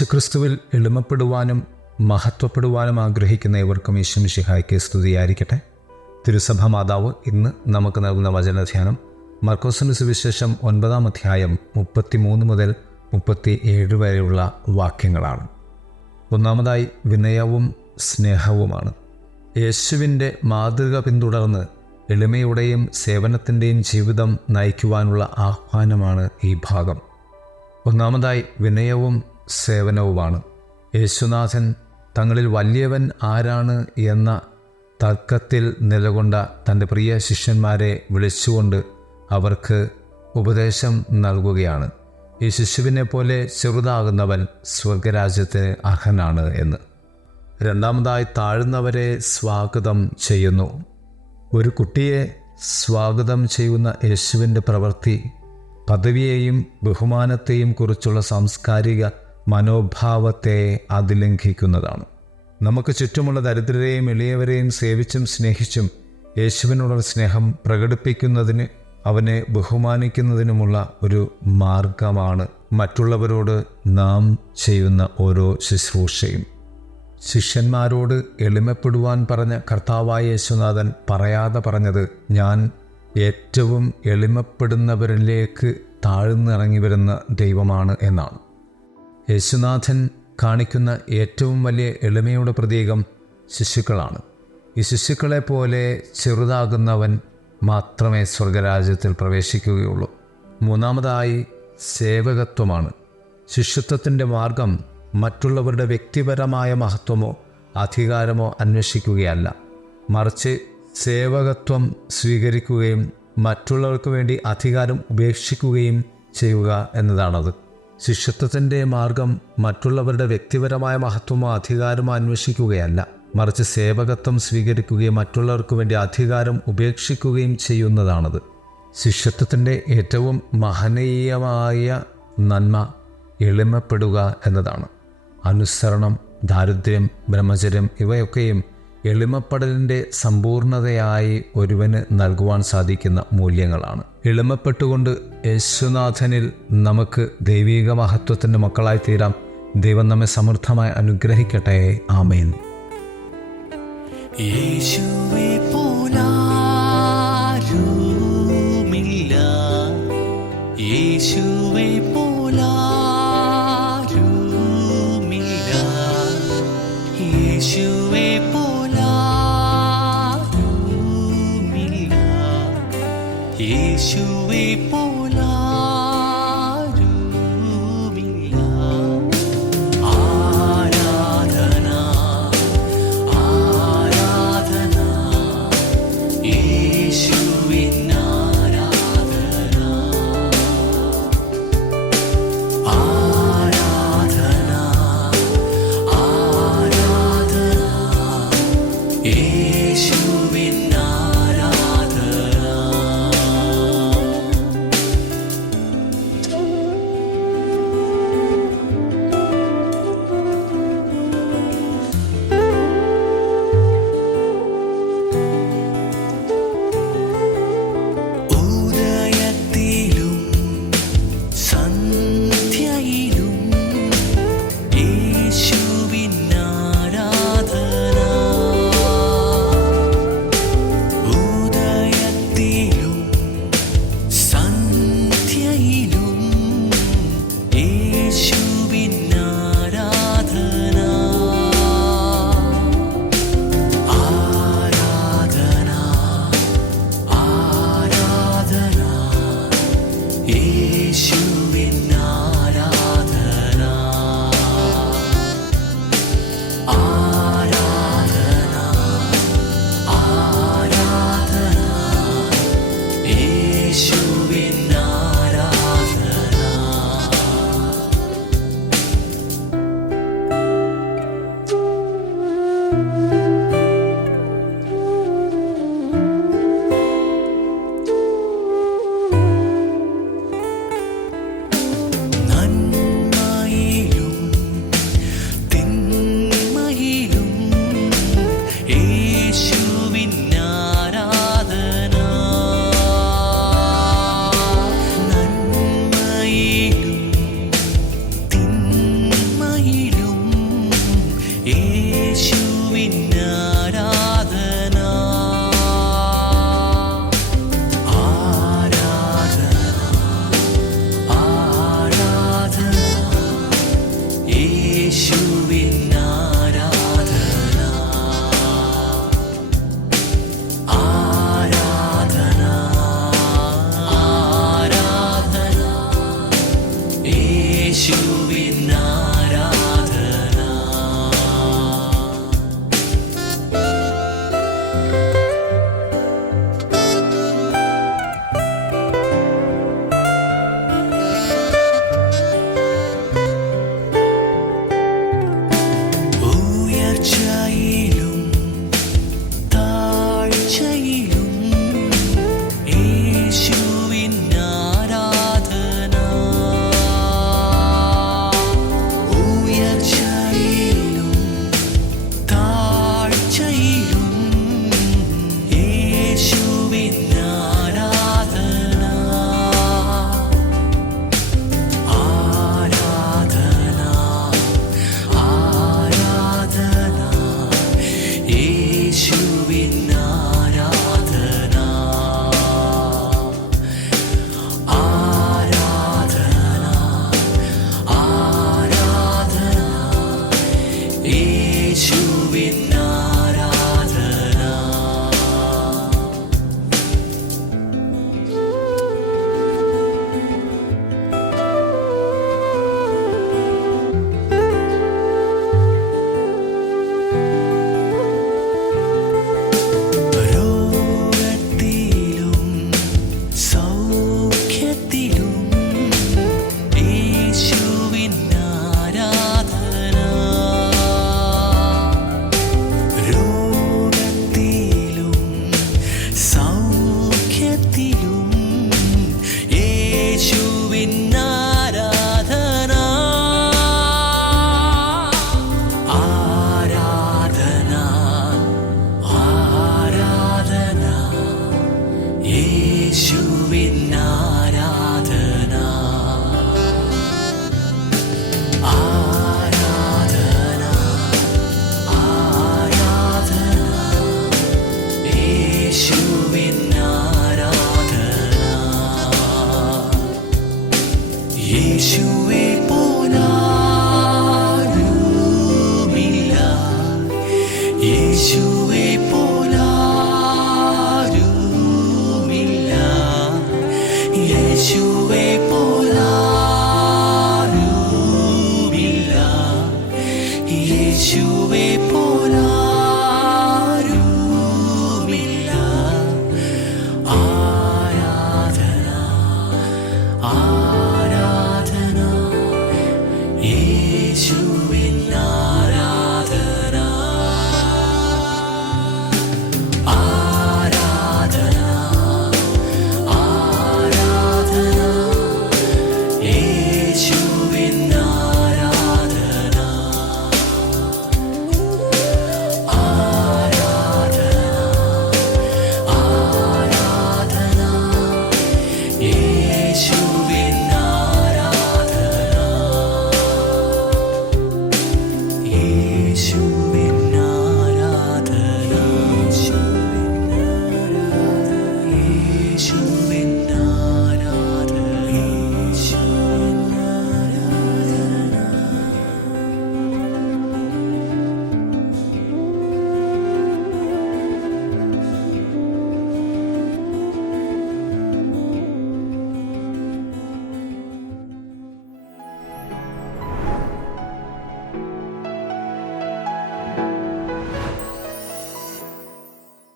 യേശുക്രിസ്തുവിൽ എളിമപ്പെടുവാനും മഹത്വപ്പെടുവാനും ആഗ്രഹിക്കുന്ന ഏവർക്കും യേശു മിശിഹായ്ക്ക് സ്തുതിയായിരിക്കട്ടെ. തിരുസഭ മാതാവ് ഇന്ന് നമുക്ക് നൽകുന്ന വചനധ്യാനം മർക്കോസിന്റെ സുവിശേഷം 9-ാം അധ്യായം 33 മുതൽ 37 വരെയുള്ള വാക്യങ്ങളാണ്. ഒന്നാമതായി വിനയവും സ്നേഹവുമാണ്. യേശുവിൻ്റെ മാതൃക പിന്തുടർന്ന് എളിമയുടെയും സേവനത്തിൻ്റെയും ജീവിതം നയിക്കുവാനുള്ള ആഹ്വാനമാണ് ഈ ഭാഗം. ഒന്നാമതായി വിനയവും സേവനവുമാണ്. യേശുനാഥൻ തങ്ങളിൽ വലിയവൻ ആരാണ് എന്ന തർക്കത്തിൽ നിലകൊണ്ട തൻ്റെ പ്രിയ ശിഷ്യന്മാരെ വിളിച്ചുകൊണ്ട് അവർക്ക് ഉപദേശം നൽകുകയാണ്. ഈ ശിശുവിനെ പോലെ ചെറുതാകുന്നവൻ സ്വർഗരാജ്യത്തിന് അർഹനാണ് എന്ന്. രണ്ടാമതായി താഴ്ന്നവരെ സ്വാഗതം ചെയ്യുന്നു. ഒരു കുട്ടിയെ സ്വാഗതം ചെയ്യുന്ന യേശുവിൻ്റെ പ്രവൃത്തി പദവിയെയും ബഹുമാനത്തെയും കുറിച്ചുള്ള സാംസ്കാരിക മനോഭാവത്തെ അതിലംഘിക്കുന്നതാണ്. നമുക്ക് ചുറ്റുമുള്ള ദരിദ്രരെയും എളിയവരെയും സേവിച്ചും സ്നേഹിച്ചും യേശുവിനുള്ള സ്നേഹം പ്രകടിപ്പിക്കുന്നതിന് അവനെ ബഹുമാനിക്കുന്നതിനുമുള്ള ഒരു മാർഗമാണ് മറ്റുള്ളവരോട് നാം ചെയ്യുന്ന ഓരോ ശുശ്രൂഷയും. ശിഷ്യന്മാരോട് എളിമപ്പെടുവാൻ പറഞ്ഞ കർത്താവായ യേശുനാഥൻ പറയാതെ പറഞ്ഞത്, ഞാൻ ഏറ്റവും എളിമപ്പെടുന്നവരിലേക്ക് താഴ്ന്നിറങ്ങി വരുന്ന ദൈവമാണ് എന്നാണ്. യേശുനാഥൻ കാണിക്കുന്ന ഏറ്റവും വലിയ എളിമയുടെ പ്രതീകം ശിശുക്കളാണ്. ഈ ശിശുക്കളെ പോലെ ചെറുതാകുന്നവൻ മാത്രമേ സ്വർഗരാജ്യത്തിൽ പ്രവേശിക്കുകയുള്ളൂ. മൂന്നാമതായി സേവകത്വമാണ്. ശിഷ്യത്വത്തിൻ്റെ മാർഗം മറ്റുള്ളവരുടെ വ്യക്തിപരമായ മഹത്വമോ അധികാരമോ അന്വേഷിക്കുകയല്ല, മറിച്ച് സേവകത്വം സ്വീകരിക്കുകയും മറ്റുള്ളവർക്ക് വേണ്ടി അധികാരം ഉപേക്ഷിക്കുകയും ചെയ്യുക എന്നതാണത്. ശിഷ്യത്വത്തിൻ്റെ മാർഗം മറ്റുള്ളവരുടെ വ്യക്തിപരമായ മഹത്വമോ അധികാരമോ അന്വേഷിക്കുകയല്ല, മറിച്ച് സേവകത്വം സ്വീകരിക്കുകയും മറ്റുള്ളവർക്ക് വേണ്ടി അധികാരം ഉപേക്ഷിക്കുകയും ചെയ്യുന്നതാണത്. ശിഷ്യത്വത്തിൻ്റെ ഏറ്റവും മഹനീയമായ നന്മ എളിമപ്പെടുക എന്നതാണ്. അനുസരണം, ദാരിദ്ര്യം, ബ്രഹ്മചര്യം ഇവയൊക്കെയും എളിമപ്പെടലിൻ്റെ സമ്പൂർണതയായി ഒരുവന് നൽകുവാൻ സാധിക്കുന്ന മൂല്യങ്ങളാണ്. എളിമപ്പെട്ടുകൊണ്ട് യേശുനാഥനിൽ നമുക്ക് ദൈവിക മഹത്വത്തിൻ്റെ മക്കളായി തീരാം. ദൈവം നമ്മെ സമൃദ്ധമായി അനുഗ്രഹിക്കട്ടെ. ആമേൻ. യേശുവേ പോലാരുമില്ല, യേശുവേ പോലാരുമില്ല, യേശുവേ പോലാരുമില്ല, യേശുവേ പോലാരുമില്ല. ആരാധന ആരാധന യേശുവിനാരാധന, ആരാധന ആരാധന യേശുവിനാരാധന. ഉദയത്തിലും സന്ധ്യയിലും യേശുവിനാരാധന, ഉദയത്തിലും സന്ധ്യയിലും യേശുവിനാരാധന, ആരാധന ആരാധന യേശുവിനാരാധന, ആരാധന ആരാധന യേശുവിനാരാധന. നന്മയിലും തിന്മയിലും യേശുവിനാരാധന, നന്മയിലും തിന്മയിലും യേശുവേ പോലാരുമില്ല, യേശുവേ പോലാരുമില്ല, യേശുവേ പോലാരുമില്ല, യേശുവേ പോലാരുമില്ല. ആരാധന ആരാധന യേശുവിൻ ആരാധന. ആരാധന ആരാധന യേശുവിൻ ആരാധന. ആരാധന ആരാധന യേശുവിൻ ആരാധന. യേശു